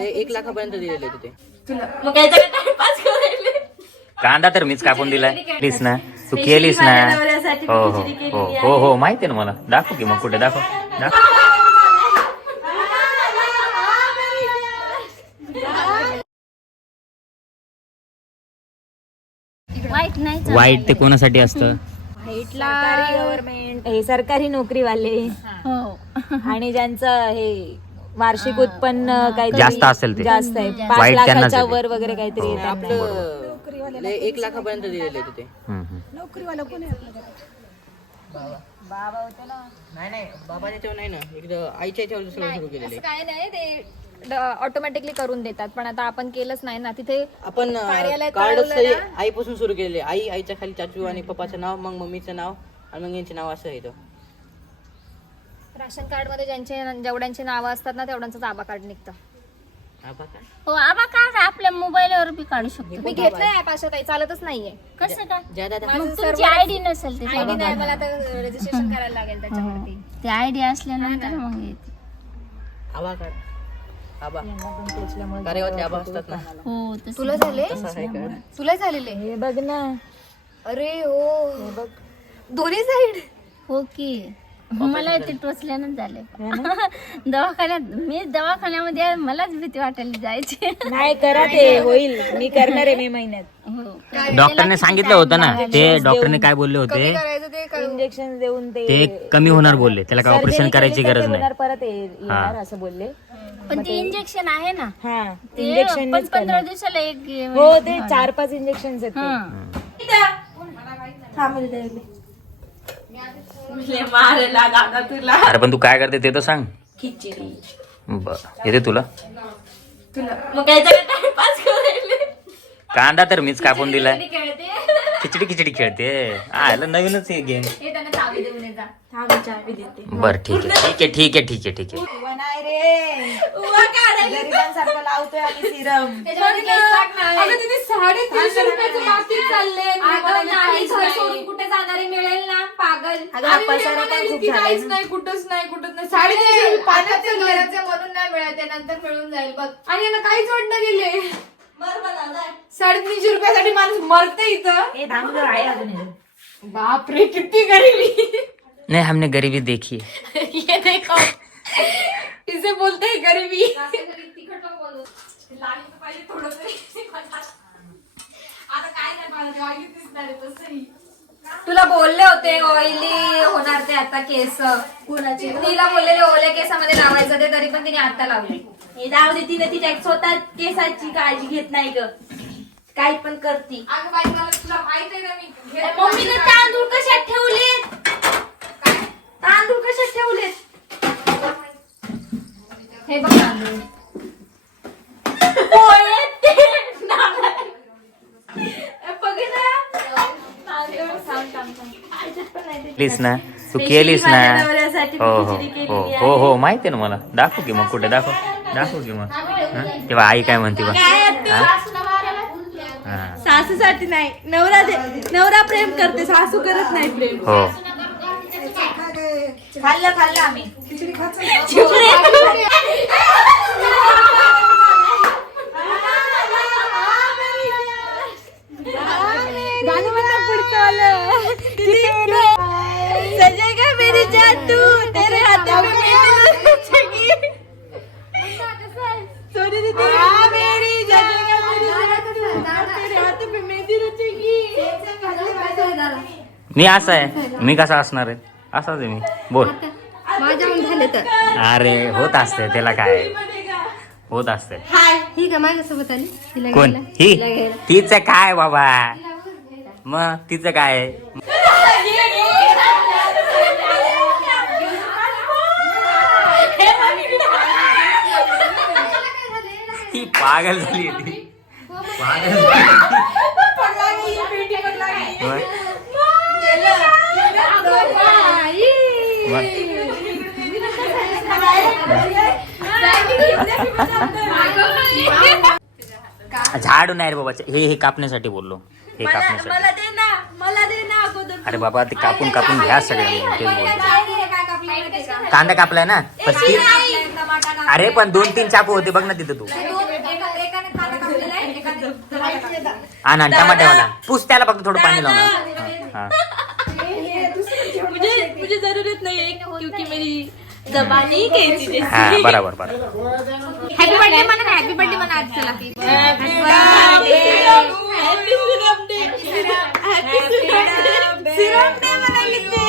1 लाखापर्यंत दिलेले तिथे. मग काय टाइमपास करायले. कांदा तर मीच कापून दिलाय. केलीस ना तू, केलीस ना. हो हो हो हो हो माहिती आहे ना मला. दाखव की मग कुठे दाखव. वाईट नाही. वाईट ते कोणासाठी असतं? सरकारी गव्हर्नमेंट हे सरकारी नोकरीवाले हो. आणि ज्यांचं हे वार्षिक उत्पन्न काहीतरी जास्त असेल ते. जास्त आहे 5 वाईट त्यांनाच लाखाच्या आहे ते. वर वगैरे काहीतरी येतं. आपलं 1 लाखापर्यंत दिलेले तिथे. नाही बाबाच्या तेव्हा नाही ना, एकदा आईच्या तेव्हा सगळं सुरू केलेले. काय नाही ते ऑटोमॅटिकली करून देतात, पण आता आपण केलंच नाही ना तिथे. आपण कार्डच आईपासून सुरू केलेले. आईच्या खाली चाचू आणि पप्पाचं नाव, मग मम्मीचं नाव आणि मग यांचे नाव असं आहे. राशन कार्ड मध्ये जेवढ्यांचे नावं असतात ना तेवढ्यांचं आभा कार्ड निघतं. हो आबा का आपल्या मोबाईलवर बी काढू शकतो. मी घेतलंय ऍप अशा काही चालतच नाहीये. कसं काय? ज्यादा मग तुमची आयडी नसेल ते. आयडी नाही, मला आता रजिस्ट्रेशन करायला लागेल त्याच्यावरती. ते आयडी असल्यानंतर मग येते. आबा कार्ड कार्यावरती आबा असतात ना. हो तुला झाले? तसं आहे कार्ड. तुला झालेले? हे बघ ना. अरे हो, दोन्ही साईड. हो की मला ते टोचल्यानंच झाले. दवाखान्यामध्ये मलाच भीती वाटायला जायची. नाही करा, ते होईल. मी करणार आहे मे महिन्यात. हो. डॉक्टरने सांगितलं होतं ना ते. डॉक्टरने काय बोलले होते? करायचं ते इंजेक्शन देऊन ते कमी होणार बोलले. त्याला काय ऑपरेशन करायची गरज नाही. परत येणार असं बोलले. पण ते इंजेक्शन आहे ना, हा ते इंजेक्शन 15 दिवसाला एक. हो ते 4-5 इंजेक्शन आहेत. अरे पण तू काय करते ते तर सांग. खिचडी. बर येते तुला. मग काय टाइमपास करायले. कांदा तर मीच कापून दिलाय. खेळते. खिचडी खेळते. आयला नवीनच हे गेम. हे त्यांना चावी देऊन येजा. बर ठीक आहे. गरिबांसारखं लावतोय आणि सिरम. त्याच्यामध्ये केस टाकणार. सोडून कुठे जाणारे मिळेल ना पागल. पसारा पण खूप झालाय. कुठंच नाही पाण्याचे घराचे म्हणून नाही मिळत, नंतर मिळून जाईल बघ. आणि यांना काहीच वाटणं गेले. 350 रुपयासाठी माणूस मरते इथं. हे थांब गं, आहे अजून हे. बापरे किती गरीबी. नहीं हमने गरीबी देखी. ये देखो इसे बोलते हैं गरीबी. तुला बोलले होते ऑइली होणार ते आता केस. तिला बोललेले ओल्या केसामध्ये लावायचं ते, तरी पण तिने आता लावले. हे जाऊ दे, तिने तिच्या स्वतः केसाची काळजी घेत नाही ग. काय पण करती. तुला माहित आहे ना मी मम्मीने तांदूळ कशात ठेवले? तांदूळ कशात ठेवले? हे बघ तांदूळ. केलीस ना तू, केलीस ना. हो हो माहिती आहे ना मला. दाखव की मग कुठे दाखव की मग. तेव्हा आई काय म्हणते बा. सासूसाठी नाही, नवरा प्रेम करते, सासू करत नाही प्रेम. हो खाल्लं आम्ही. गाणं म्हणा पुढचं आलं. सजेगा मेरी जादू तेरे हाथों में मेहंदी रचेगी. सोनी दीदी मेरी सजेगा मेरी जादू तेरे हाथों में मेहंदी रचेगी. मी असा आहे. मी कसा असणार आहे? असाच आहे मी. बोल. माझ्याहून झाले तर. अरे होत असते, त्याला काय होत असते. ही का माझ्यासोबत आली? कोण ही? तिचं काय बाबा, मग तिचं काय. ती पागल झाली ती. पागल झाडू नाही रे बाबा. हे कापण्यासाठी बोललो. हे कापण्यासाठी. मला दे ना अगोदर. अरे बाबा ते कापून घ्या सगळ्यांनी. तेच बोलतो. कांदा कापलाय ना. काटा कापलाय. अरे पण 2-3 चाकू होते बघ ना तिथे तू. ते दोन एकाने काटा कापलेला आहे, एकाने टमाटा. आण टमाट्यावाला पुस त्याला फक्त थोडं पाणी लावून हा. मुझे जरूरत नहीं है क्योंकि मेरी जबानी कैसी जैसी हा बरोबर बरोबर. हॅपी बर्थडे म्हणा ना, हॅपी बर्थडे म्हणा आज चला. सिरप डे म्हणाली ते.